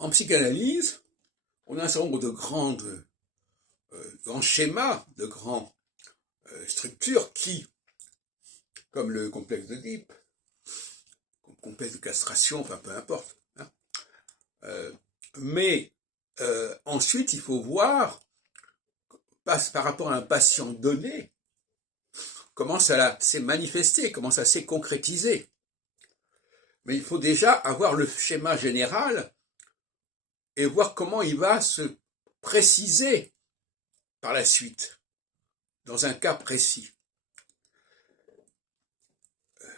En psychanalyse, on a un certain nombre de grands schémas, de grandes structures qui, comme le complexe d'Oedipe, le complexe de castration, enfin peu importe. Hein, mais ensuite, il faut voir, par rapport à un patient donné, comment ça s'est manifesté, comment ça s'est concrétisé. Mais il faut déjà avoir le schéma général et voir comment il va se préciser par la suite, dans un cas précis.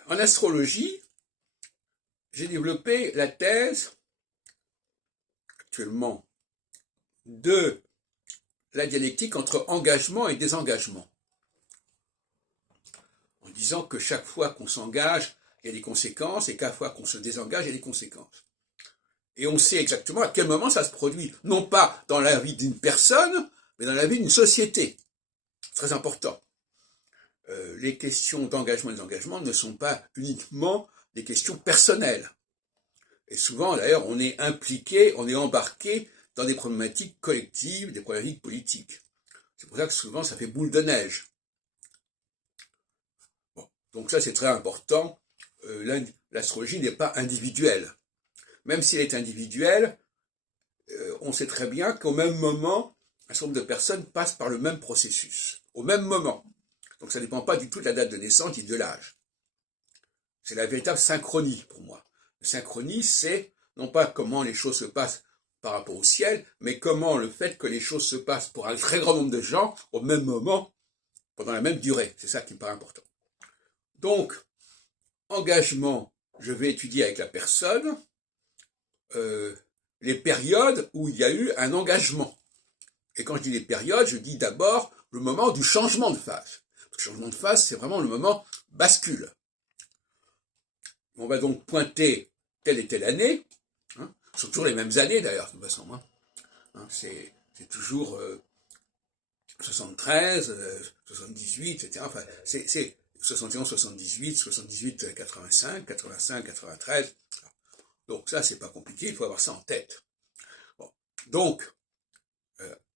En astrologie, j'ai développé la thèse, actuellement, de la dialectique entre engagement et désengagement. En disant que chaque fois qu'on s'engage, il y a des conséquences, et qu'à fois qu'on se désengage, il y a des conséquences. Et on sait exactement à quel moment ça se produit, non pas dans la vie d'une personne, mais dans la vie d'une société. C'est très important. Les questions d'engagement et désengagement ne sont pas uniquement des questions personnelles. Et souvent, d'ailleurs, on est impliqué, on est embarqué dans des problématiques collectives, des problématiques politiques. C'est pour ça que souvent, ça fait boule de neige. Bon, donc ça, c'est très important. L'astrologie n'est pas individuelle. Même si elle est individuelle, on sait très bien qu'au même moment, un certain nombre de personnes passent par le même processus, au même moment. Donc ça ne dépend pas du tout de la date de naissance ni de l'âge. C'est la véritable synchronie pour moi. La synchronie, c'est non pas comment les choses se passent par rapport au ciel, mais comment le fait que les choses se passent pour un très grand nombre de gens au même moment, pendant la même durée. C'est ça qui me paraît important. Donc, engagement, je vais étudier avec la personne les périodes où il y a eu un engagement. Et quand je dis les périodes, je dis d'abord le moment du changement de phase. Le changement de phase, c'est vraiment le moment bascule. On va donc pointer telle et telle année, hein, ce sont toujours les mêmes années d'ailleurs, de toute façon. Hein, c'est toujours 73, 78, etc. Enfin, c'est 71, 78, 78, 85, 85, 93. Donc ça, c'est pas compliqué, il faut avoir ça en tête. Bon. Donc,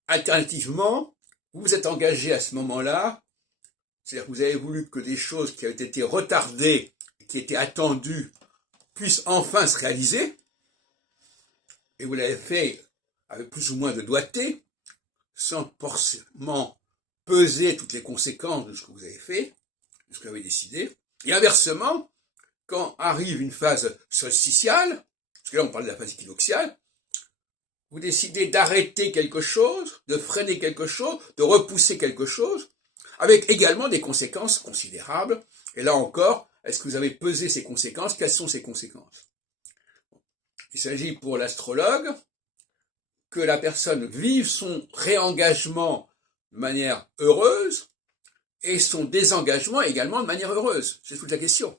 alternativement, vous vous êtes engagé à ce moment-là, c'est-à-dire que vous avez voulu que des choses qui avaient été retardées, qui étaient attendues, puissent enfin se réaliser, et vous l'avez fait avec plus ou moins de doigté, sans forcément peser toutes les conséquences de ce que vous avez fait, de ce que vous avez décidé. Et inversement, quand arrive une phase solsticiale, parce que là on parle de la phase équinoxiale, vous décidez d'arrêter quelque chose, de freiner quelque chose, de repousser quelque chose, avec également des conséquences considérables. Et là encore, est-ce que vous avez pesé ces conséquences? Quelles sont ces conséquences? Il s'agit pour l'astrologue que la personne vive son réengagement de manière heureuse et son désengagement également de manière heureuse. C'est toute la question.